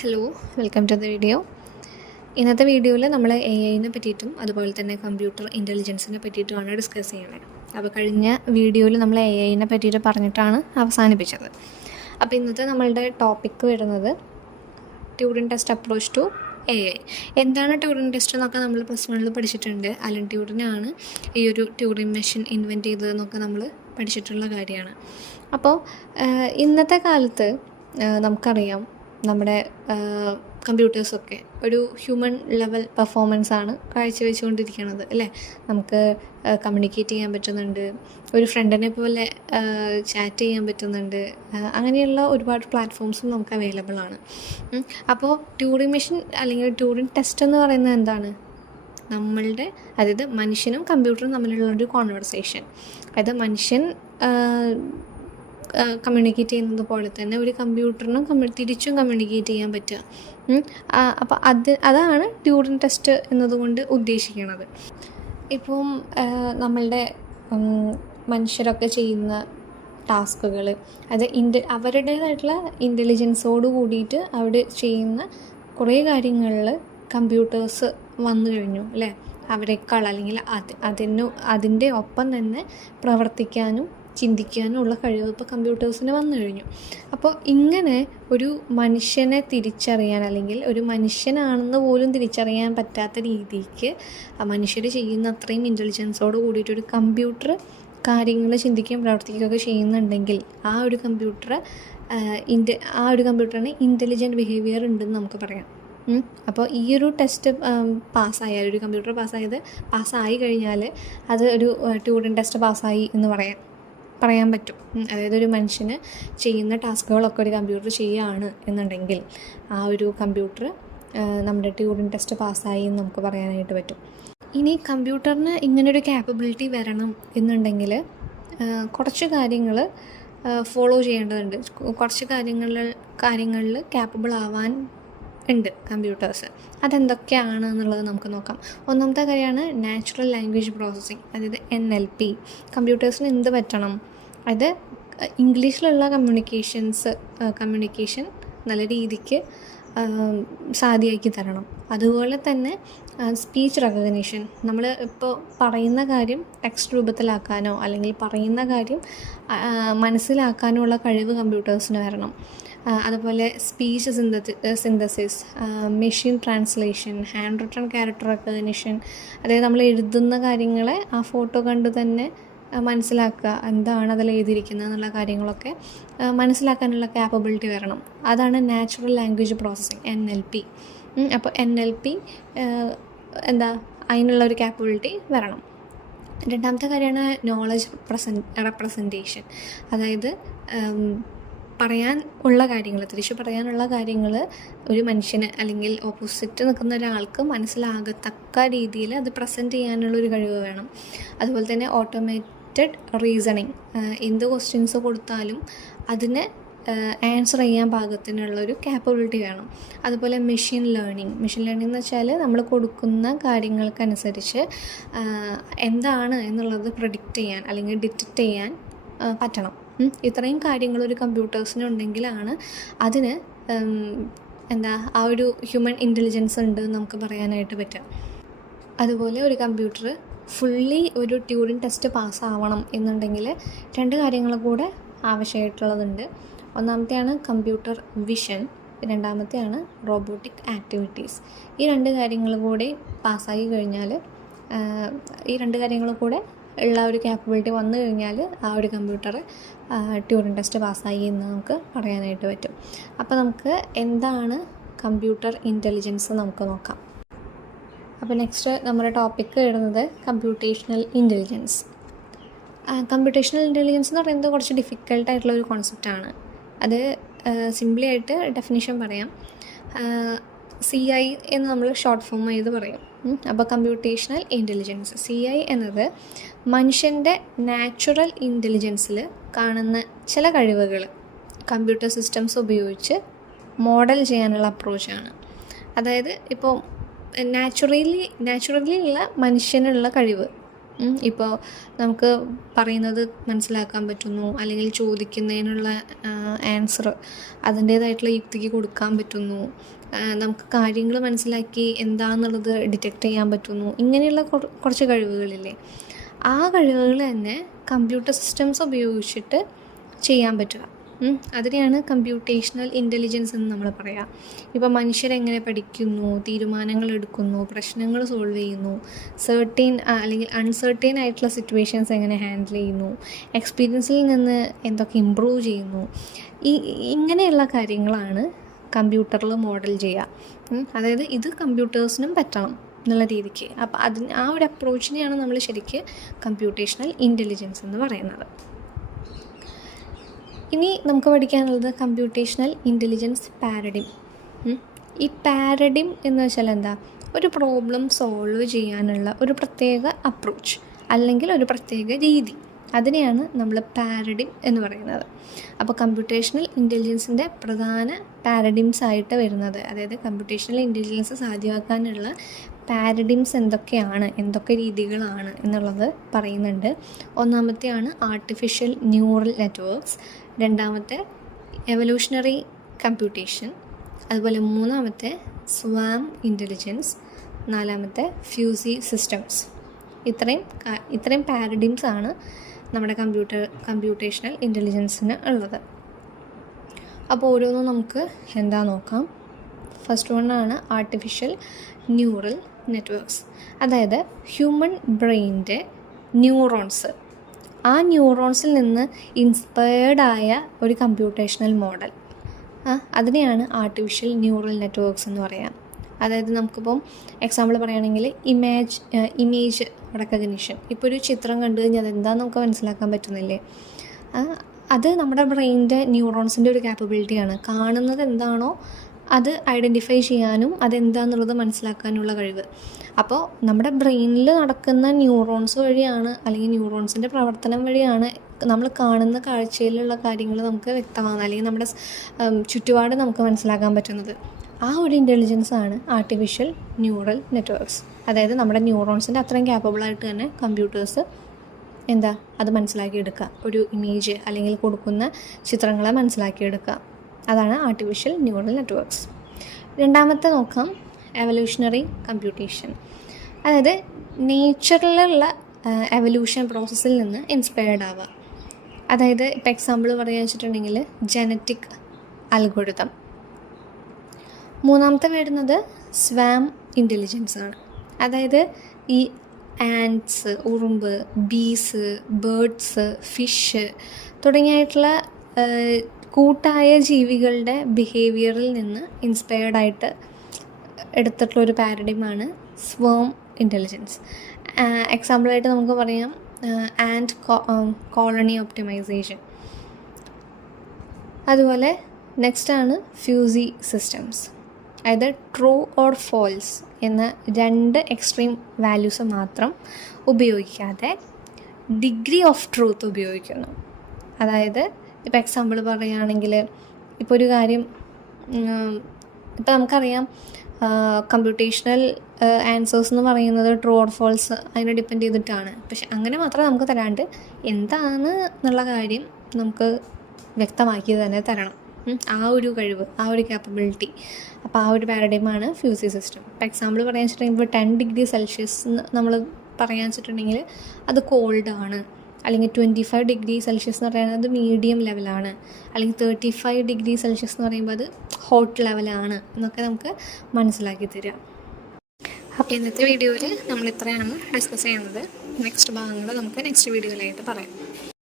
Hello, welcome to the video. ഇന്നത്തെ വീഡിയോയിൽ നമ്മൾ AI പറ്റിയിട്ടും അതുപോലെ തന്നെ കമ്പ്യൂട്ടർ ഇൻ്റലിജൻസിനെ പറ്റിയിട്ടുമാണ് ഡിസ്കസ് ചെയ്യണത്. അപ്പോൾ കഴിഞ്ഞ വീഡിയോയിൽ നമ്മൾ AI പറ്റിയിട്ട് പറഞ്ഞിട്ടാണ് അവസാനിപ്പിച്ചത്. അപ്പോൾ ഇന്നത്തെ നമ്മളുടെ ടോപ്പിക്ക് വരുന്നത് Turing test approach to AI. എന്താണ് ട്യൂറിംഗ് ടെസ്റ്റ് എന്നൊക്കെ നമ്മൾ +1 പഠിച്ചിട്ടുണ്ട്. അലൻ ട്യൂറിനാണ് ഈ ഒരു ട്യൂറിംഗ് മെഷീൻ ഇൻവെൻറ്റ് ചെയ്തതെന്നൊക്കെ നമ്മൾ പഠിച്ചിട്ടുള്ള കാര്യമാണ്. അപ്പോൾ ഇന്നത്തെ കാലത്ത് നമുക്കറിയാം നമ്മുടെ കമ്പ്യൂട്ടേഴ്സൊക്കെ ഒരു ഹ്യൂമൻ ലെവൽ പെർഫോമൻസാണ് കാഴ്ചവെച്ചുകൊണ്ടിരിക്കുന്നത് അല്ലേ. നമുക്ക് കമ്മ്യൂണിക്കേറ്റ് ചെയ്യാൻ പറ്റുന്നുണ്ട്, ഒരു ഫ്രണ്ടിനെ പോലെ ചാറ്റ് ചെയ്യാൻ പറ്റുന്നുണ്ട്, അങ്ങനെയുള്ള ഒരുപാട് പ്ലാറ്റ്ഫോംസും നമുക്ക് അവൈലബിൾ ആണ്. അപ്പോൾ ട്യൂറിംഗ് മെഷീൻ അല്ലെങ്കിൽ ട്യൂറിംഗ് ടെസ്റ്റ് എന്ന് പറയുന്നത് എന്താണ്? നമ്മളുടെ അതായത് മനുഷ്യനും കമ്പ്യൂട്ടറും തമ്മിലുള്ള ഒരു കോൺവെർസേഷൻ. അതായത് മനുഷ്യൻ കമ്മ്യൂണിക്കേറ്റ് ചെയ്യുന്നത് പോലെ തന്നെ ഒരു കമ്പ്യൂട്ടറിനും തിരിച്ചും കമ്മ്യൂണിക്കേറ്റ് ചെയ്യാൻ പറ്റുക. അപ്പോൾ അതാണ് ട്യൂറിംഗ് ടെസ്റ്റ് എന്നതുകൊണ്ട് ഉദ്ദേശിക്കുന്നത്. ഇപ്പം നമ്മളുടെ മനുഷ്യരൊക്കെ ചെയ്യുന്ന ടാസ്കുകൾ അത് അവരുടേതായിട്ടുള്ള ഇൻ്റലിജൻസോട് കൂടിയിട്ട് അവിടെ ചെയ്യുന്ന കുറേ കാര്യങ്ങളിൽ കമ്പ്യൂട്ടേഴ്സ് വന്നു കഴിഞ്ഞു അല്ലേ. അവരെക്കാൾ അല്ലെങ്കിൽ അതിൻ്റെ ഒപ്പം തന്നെ പ്രവർത്തിക്കാനും ചിന്തിക്കാനും ഉള്ള കഴിവ് ഇപ്പോൾ കമ്പ്യൂട്ടേഴ്സിന് വന്നു കഴിഞ്ഞു. അപ്പോൾ ഇങ്ങനെ ഒരു മനുഷ്യനെ തിരിച്ചറിയാൻ അല്ലെങ്കിൽ ഒരു മനുഷ്യനാണെന്ന് പോലും തിരിച്ചറിയാൻ പറ്റാത്ത രീതിക്ക് മനുഷ്യർ ചെയ്യുന്ന അത്രയും ഇൻ്റലിജൻസോട് കൂടിയിട്ടൊരു കമ്പ്യൂട്ടർ കാര്യങ്ങൾ ചിന്തിക്കുകയും പ്രവർത്തിക്കുകയൊക്കെ ചെയ്യുന്നുണ്ടെങ്കിൽ ആ ഒരു കമ്പ്യൂട്ടറിന് ഇൻ്റലിജൻറ്റ് ബിഹേവിയർ ഉണ്ടെന്ന് നമുക്ക് പറയാം. അപ്പോൾ ഈ ഒരു ടെസ്റ്റ് പാസ്സായാൽ, ഒരു കമ്പ്യൂട്ടർ പാസ്സായി കഴിഞ്ഞാൽ അത് ഒരു ട്യൂറിംഗ് ടെസ്റ്റ് പാസ്സായി എന്ന് പറയാൻ പറ്റും. അതായത് ഒരു മനുഷ്യന് ചെയ്യുന്ന ടാസ്കുകളൊക്കെ ഒരു കമ്പ്യൂട്ടർ ചെയ്യുകയാണ് എന്നുണ്ടെങ്കിൽ ആ ഒരു കമ്പ്യൂട്ടർ നമ്മുടെ ട്യൂറിംഗ് ടെസ്റ്റ് പാസ്സായി എന്ന് നമുക്ക് പറയാനായിട്ട് പറ്റും. ഇനി കമ്പ്യൂട്ടറിന് ഇങ്ങനൊരു ക്യാപ്പബിലിറ്റി വരണം എന്നുണ്ടെങ്കിൽ കുറച്ച് കാര്യങ്ങൾ ഫോളോ ചെയ്യേണ്ടതുണ്ട്. കുറച്ച് കാര്യങ്ങളിൽ ക്യാപ്പബിൾ ആവാൻ ഉണ്ട് കമ്പ്യൂട്ടേഴ്സ്. അതെന്തൊക്കെയാണ് എന്നുള്ളത് നമുക്ക് നോക്കാം. ഒന്നാമത്തെ കാര്യമാണ് നാച്ചുറൽ ലാംഗ്വേജ് പ്രോസസ്സിങ്, അതായത് NLP. കമ്പ്യൂട്ടേഴ്സിന് എന്ത് പറ്റണം? അത് ഇംഗ്ലീഷിലുള്ള കമ്മ്യൂണിക്കേഷൻ നല്ല രീതിക്ക് സാധ്യമാക്കി തരണം. അതുപോലെ തന്നെ സ്പീച്ച് റെക്കഗ്നിഷൻ, നമ്മൾ ഇപ്പോൾ പറയുന്ന കാര്യം ടെക്സ്റ്റ് രൂപത്തിലാക്കാനോ അല്ലെങ്കിൽ പറയുന്ന കാര്യം മനസ്സിലാക്കാനോ ഉള്ള കഴിവ് കമ്പ്യൂട്ടേഴ്സിന് വരണം. അതുപോലെ speech synthesis, machine translation, hand written character recognition, അതായത് നമ്മൾ എഴുതുന്ന കാര്യങ്ങളെ ആ ഫോട്ടോ കണ്ട് തന്നെ മനസ്സിലാക്കുക, എന്താണ് അതിൽ എഴുതിയിരിക്കുന്നത് എന്നുള്ള കാര്യങ്ങളൊക്കെ മനസ്സിലാക്കാനുള്ള ക്യാപ്പബിലിറ്റി വരണം. അതാണ് നാച്ചുറൽ ലാംഗ്വേജ് പ്രോസസ്സിങ്, NLP. അപ്പോൾ NLP അതിനുള്ളൊരു ക്യാപ്പബിലിറ്റി വരണം. രണ്ടാമത്തെ കാര്യമാണ് നോളജ് റെപ്രസെൻറ്റേഷൻ, അതായത് തിരിച്ചു പറയാനുള്ള കാര്യങ്ങൾ ഒരു മനുഷ്യന് അല്ലെങ്കിൽ ഓപ്പോസിറ്റ് നിൽക്കുന്ന ഒരാൾക്ക് മനസ്സിലാകത്തക്ക രീതിയിൽ അത് പ്രസൻറ്റ് ചെയ്യാനുള്ളൊരു കഴിവ് വേണം. അതുപോലെ തന്നെ ഓട്ടോമേറ്റഡ് റീസണിങ്, എന്ത് ക്വസ്റ്റ്യൻസ് കൊടുത്താലും അതിന് ആൻസർ ചെയ്യാൻ പാകത്തിനുള്ളൊരു ക്യാപ്പബിലിറ്റി വേണം. അതുപോലെ മെഷീൻ ലേണിംഗ് എന്ന് വെച്ചാൽ നമ്മൾ കൊടുക്കുന്ന കാര്യങ്ങൾക്കനുസരിച്ച് എന്താണ് എന്നുള്ളത് പ്രെഡിക്റ്റ് ചെയ്യാൻ അല്ലെങ്കിൽ ഡിറ്റക്റ്റ് ചെയ്യാൻ പറ്റണം. ഇത്രയും കാര്യങ്ങൾ ഒരു കമ്പ്യൂട്ടേഴ്സിനുണ്ടെങ്കിലാണ് അതിന് ആ ഒരു ഹ്യൂമൻ ഇൻ്റലിജൻസ് ഉണ്ട് നമുക്ക് പറയാനായിട്ട് പറ്റുക. അതുപോലെ ഒരു കമ്പ്യൂട്ടർ ഫുള്ളി ഒരു ട്യൂറിംഗ് ടെസ്റ്റ് പാസ്സാവണം എന്നുണ്ടെങ്കിൽ 2 കാര്യങ്ങൾ കൂടെ ആവശ്യമായിട്ടുള്ളതുണ്ട്. ഒന്നാമത്തെയാണ് കമ്പ്യൂട്ടർ വിഷൻ, രണ്ടാമത്തെയാണ് റോബോട്ടിക് ആക്ടിവിറ്റീസ്. ഈ 2 കാര്യങ്ങൾ കൂടെ പാസ്സായി കഴിഞ്ഞാൽ, ഈ 2 കാര്യങ്ങൾ കൂടെ ഉള്ള ഒരു ക്യാപ്പബിലിറ്റി വന്നു കഴിഞ്ഞാൽ ആ ഒരു കമ്പ്യൂട്ടർ ട്യൂറിംഗ് ടെസ്റ്റ് പാസ്സായി എന്ന് നമുക്ക് പറയാനായിട്ട് പറ്റും. അപ്പോൾ നമുക്ക് എന്താണ് കമ്പ്യൂട്ടർ ഇൻ്റലിജൻസ് നമുക്ക് നോക്കാം. അപ്പോൾ നെക്സ്റ്റ് നമ്മുടെ ടോപ്പിക്ക് വരുന്നത് കമ്പ്യൂട്ടേഷണൽ ഇൻ്റലിജൻസ്. കമ്പ്യൂട്ടേഷണൽ ഇൻ്റലിജൻസ് എന്ന് പറയുന്നത് കുറച്ച് ഡിഫിക്കൽട്ടായിട്ടുള്ള ഒരു കോൺസെപ്റ്റാണ്. അത് സിംപ്ലി ആയിട്ട് ഡെഫിനിഷൻ പറയാം. CI എന്ന് നമ്മൾ ഷോർട്ട് ഫോം ചെയ്ത് പറയും. അപ്പോൾ കമ്പ്യൂട്ടേഷണൽ ഇൻ്റലിജൻസ്, CI എന്നത് മനുഷ്യൻ്റെ നാച്ചുറൽ ഇൻ്റലിജൻസിൽ കാണുന്ന ചില കഴിവുകൾ കമ്പ്യൂട്ടർ സിസ്റ്റംസ് ഉപയോഗിച്ച് മോഡൽ ചെയ്യാനുള്ള അപ്രോച്ചാണ്. അതായത് ഇപ്പോൾ നാച്ചുറലി ഉള്ള മനുഷ്യനുള്ള കഴിവ് ഇപ്പോൾ നമുക്ക് പറയുന്നത് മനസ്സിലാക്കാൻ പറ്റുന്നു, അല്ലെങ്കിൽ ചോദിക്കുന്നതിനുള്ള ആൻസർ അതിൻ്റേതായിട്ടുള്ള യുക്തിക്ക് കൊടുക്കാൻ പറ്റുന്നു, നമുക്ക് കാര്യങ്ങൾ മനസ്സിലാക്കി എന്താണെന്നുള്ളത് ഡിറ്റക്റ്റ് ചെയ്യാൻ പറ്റുന്നു. ഇങ്ങനെയുള്ള കുറച്ച് കഴിവുകളില്ലേ, ആ കഴിവുകൾ തന്നെ കമ്പ്യൂട്ടർ സിസ്റ്റംസ് ഉപയോഗിച്ചിട്ട് ചെയ്യാൻ പറ്റുക. അതിനെയാണ് കമ്പ്യൂട്ടേഷണൽ ഇൻ്റലിജൻസ് എന്ന് നമ്മൾ പറയുക. ഇപ്പോൾ മനുഷ്യരെങ്ങനെ പഠിക്കുന്നു, തീരുമാനങ്ങൾ എടുക്കുന്നു, പ്രശ്നങ്ങൾ സോൾവ് ചെയ്യുന്നു, സെർട്ടൈൻ അല്ലെങ്കിൽ അൺസെർട്ടൈൻ ആയിട്ടുള്ള സിറ്റുവേഷൻസ് എങ്ങനെ ഹാൻഡിൽ ചെയ്യുന്നു, എക്സ്പീരിയൻസിൽ നിന്ന് എന്തൊക്കെ ഇമ്പ്രൂവ് ചെയ്യുന്നു, ഇങ്ങനെയുള്ള കാര്യങ്ങളാണ് കമ്പ്യൂട്ടറിൽ മോഡൽ ചെയ്യുക. അതായത് ഇത് കമ്പ്യൂട്ടേഴ്സിനും പറ്റണം എന്നുള്ള രീതിക്ക്. അപ്പോൾ ആ ഒരു അപ്രോച്ചിനെയാണ് നമ്മൾ ശരിക്ക് കമ്പ്യൂട്ടേഷണൽ ഇൻ്റലിജൻസ് എന്ന് പറയുന്നത്. ഇനി നമുക്ക് പഠിക്കാനുള്ളത് കമ്പ്യൂട്ടേഷണൽ ഇൻ്റലിജൻസ് പാരഡിം. ഈ പാരഡിം എന്ന് വെച്ചാൽ എന്താ, ഒരു പ്രോബ്ലം സോൾവ് ചെയ്യാനുള്ള ഒരു പ്രത്യേക അപ്രോച്ച് അല്ലെങ്കിൽ ഒരു പ്രത്യേക രീതി, അതിനെയാണ് നമ്മൾ പാരഡിം എന്ന് പറയുന്നത്. അപ്പോൾ കമ്പ്യൂട്ടേഷണൽ ഇൻ്റലിജൻസിൻ്റെ പ്രധാന പാരഡിംസ് ആയിട്ട് വരുന്നത്, അതായത് കമ്പ്യൂട്ടേഷണൽ ഇൻ്റലിജൻസ് സാധ്യമാക്കാനുള്ള പാരഡിംസ് എന്തൊക്കെ രീതികളാണ് എന്നുള്ളത് പറയുന്നുണ്ട്. ഒന്നാമത്തെയാണ് ആർട്ടിഫിഷ്യൽ ന്യൂറൽ നെറ്റ്വർക്ക്സ്, രണ്ടാമത്തെ എവല്യൂഷണറി കമ്പ്യൂട്ടേഷൻ, അതുപോലെ മൂന്നാമത്തെ സ്വാം ഇൻ്റലിജൻസ്, നാലാമത്തെ ഫ്യൂസി സിസ്റ്റംസ്. ഇത്രയും പാരഡിംസ് ആണ് നമ്മുടെ കമ്പ്യൂട്ടേഷണൽ ഇൻ്റലിജൻസിന് ഉള്ളത്. അപ്പോൾ ഓരോന്നും നമുക്ക് എന്താ നോക്കാം. ഫസ്റ്റ് വണ്ണാണ് ആർട്ടിഫിഷ്യൽ ന്യൂറൽ നെറ്റ്വർക്ക്സ്. അതായത് ഹ്യൂമൻ ബ്രെയിനിൻ്റെ ന്യൂറോൺസ്, ആ ന്യൂറോൺസിൽ നിന്ന് ഇൻസ്പയർഡായ ഒരു കമ്പ്യൂട്ടേഷണൽ മോഡൽ, അതിനെയാണ് ആർട്ടിഫിഷ്യൽ ന്യൂറൽ നെറ്റ്വർക്ക്സ് എന്ന് പറയാം. അതായത് നമുക്കിപ്പം എക്സാമ്പിൾ പറയുകയാണെങ്കിൽ ഇമേജ് റെക്കഗ്നിഷൻ. ഇപ്പോൾ ഒരു ചിത്രം കണ്ടു കഴിഞ്ഞാൽ അതെന്താണെന്ന് നമുക്ക് മനസ്സിലാക്കാൻ പറ്റുന്നില്ലേ, അത് നമ്മുടെ ബ്രെയിനിൻ്റെ ന്യൂറോൺസിൻ്റെ ഒരു ക്യാപ്പബിലിറ്റിയാണ്. കാണുന്നത് എന്താണോ അത് ഐഡൻറ്റിഫൈ ചെയ്യാനും അതെന്താണെന്നുള്ളത് മനസ്സിലാക്കാനുള്ള കഴിവ്. അപ്പോൾ നമ്മുടെ ബ്രെയിനിൽ നടക്കുന്ന ന്യൂറോൺസ് വഴിയാണ്, അല്ലെങ്കിൽ ന്യൂറോൺസിൻ്റെ പ്രവർത്തനം വഴിയാണ് നമ്മൾ കാണുന്ന കാഴ്ചയിലുള്ള കാര്യങ്ങൾ നമുക്ക് വ്യക്തമാകുന്നത്, അല്ലെങ്കിൽ നമ്മുടെ ചുറ്റുപാട് നമുക്ക് മനസ്സിലാക്കാൻ പറ്റുന്നത്. ആ ഒരു ഇൻ്റലിജൻസാണ് ആർട്ടിഫിഷ്യൽ ന്യൂറൽ നെറ്റ്വർക്ക്സ്. അതായത് നമ്മുടെ ന്യൂറോൺസിൻ്റെ അത്രയും ക്യാപ്പബിളായിട്ട് തന്നെ കമ്പ്യൂട്ടേഴ്സ് അത് മനസ്സിലാക്കിയെടുക്കുക, ഒരു ഇമേജ് അല്ലെങ്കിൽ കൊടുക്കുന്ന ചിത്രങ്ങളെ മനസ്സിലാക്കിയെടുക്കുക. അതാണ് ആർട്ടിഫിഷ്യൽ ന്യൂറൽ നെറ്റ്വർക്ക്സ്. രണ്ടാമത്തെ നോക്കാം, എവല്യൂഷണറി കമ്പ്യൂട്ടേഷൻ. അതായത് നേച്ചറിലുള്ള എവല്യൂഷൻ പ്രോസസ്സിൽ നിന്ന് ഇൻസ്പയർഡ് ആവുക. അതായത് ഇപ്പോൾ എക്സാമ്പിൾ പറയുക വെച്ചിട്ടുണ്ടെങ്കിൽ ജനറ്റിക് അൽഗോരിതം. മൂന്നാമത്തെ വരുന്നത് സ്വാം ഇൻ്റലിജൻസ് ആണ്. അതായത് ഈ ആൻറ്റ്സ്, ഉറുമ്പ്, ബീസ്, ബേർഡ്സ്, ഫിഷ് തുടങ്ങിയിട്ടുള്ള കൂട്ടായ ജീവികളുടെ ബിഹേവിയറിൽ നിന്ന് ഇൻസ്പയർഡായിട്ട് എടുത്തിട്ടുള്ളൊരു പാരഡിമാണ് സ്വേം ഇൻ്റലിജൻസ്. എക്സാമ്പിളായിട്ട് നമുക്ക് പറയാം ആൻഡ് കോളനി ഒപ്റ്റിമൈസേഷൻ. അതുപോലെ നെക്സ്റ്റാണ് ഫ്യൂസി സിസ്റ്റംസ്. അതായത് ട്രൂ ഓർ ഫോൾസ് എന്ന രണ്ട് എക്സ്ട്രീം വാല്യൂസ് മാത്രം ഉപയോഗിക്കാതെ ഡിഗ്രി ഓഫ് ട്രൂത്ത് ഉപയോഗിക്കുന്നു. അതായത് ഇപ്പോൾ എക്സാമ്പിൾ പറയുകയാണെങ്കിൽ, ഇപ്പോൾ ഒരു കാര്യം ഇപ്പോൾ നമുക്കറിയാം കമ്പ്യൂട്ടേഷണൽ ആൻസേഴ്സ് എന്ന് പറയുന്നത് ട്രൂ ഓർ ഫോൾസ് അതിനെ ഡിപ്പെൻഡ് ചെയ്തിട്ടാണ്. പക്ഷെ അങ്ങനെ മാത്രം നമുക്ക് തരാണ്ട് എന്താണ് എന്നുള്ള കാര്യം നമുക്ക് വ്യക്തമാക്കി തന്നെ തരണം. ആ ഒരു കഴിവ്, ആ ഒരു ക്യാപ്പബിലിറ്റി. അപ്പോൾ ആ ഒരു പാരഡൈമാണ് ഫ്യൂസി സിസ്റ്റം. ഇപ്പോൾ എക്സാമ്പിൾ പറയാൻ വെച്ചിട്ടുണ്ടെങ്കിൽ ഇപ്പോൾ 10 ഡിഗ്രി സെൽഷ്യസ് നമ്മൾ പറയാൻ വെച്ചിട്ടുണ്ടെങ്കിൽ അത് കോൾഡാണ്, അല്ലെങ്കിൽ 25 ഡിഗ്രി സെൽഷ്യസ് എന്ന് പറയുന്നത് മീഡിയം ലെവലാണ്, അല്ലെങ്കിൽ 35 ഡിഗ്രി സെൽഷ്യസ് എന്ന് പറയുമ്പോൾ അത് ഹോട്ട് ലെവലാണ് എന്നൊക്കെ നമുക്ക് മനസ്സിലാക്കി തരാം. അപ്പോൾ ഇന്നത്തെ വീഡിയോയിൽ നമ്മൾ ഇത്രയാണ് ഡിസ്കസ് ചെയ്യുന്നത്. നെക്സ്റ്റ് ഭാഗങ്ങൾ നമുക്ക് നെക്സ്റ്റ് വീഡിയോയിലായിട്ട് പറയാം.